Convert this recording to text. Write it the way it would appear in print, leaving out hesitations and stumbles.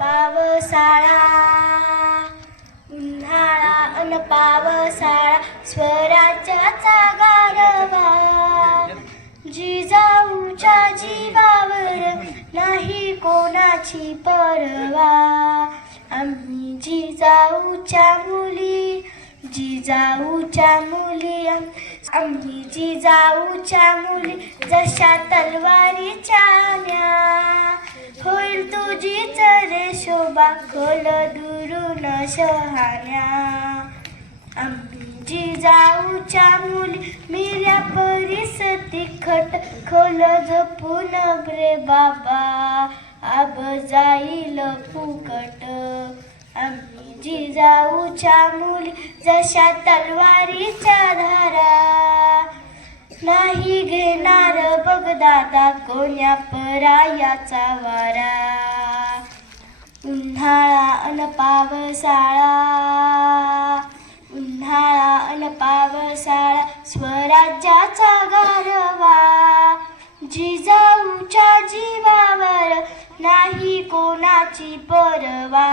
पावसाळा उन्हाळा अन पावसाळा स्वराज्याचा गारवा जिजाऊच्या जीवावर नाही कोणाची परवा आम्ही जिजाऊच्या मुली आम्ही जिजाऊच्या मुली जशा तलवारीच्या न्या होईल तुझीच रे शोभा खोल दुरून शहाण्या आम्ही जिजाऊच्या मुली मिऱ्या परिस तिखट खोल जपून रे बाबा आब जाईल फुकट आम्ही जिजाऊच्या मुली जशा तलवारीच्या धारा नाही घेणार बघ दादा कोण्या परायाचा वारा उन्हाळा अन पावसाळा स्वराज्याचा गारवा जिजाऊच्या जीवावर नाही कोणाची परवा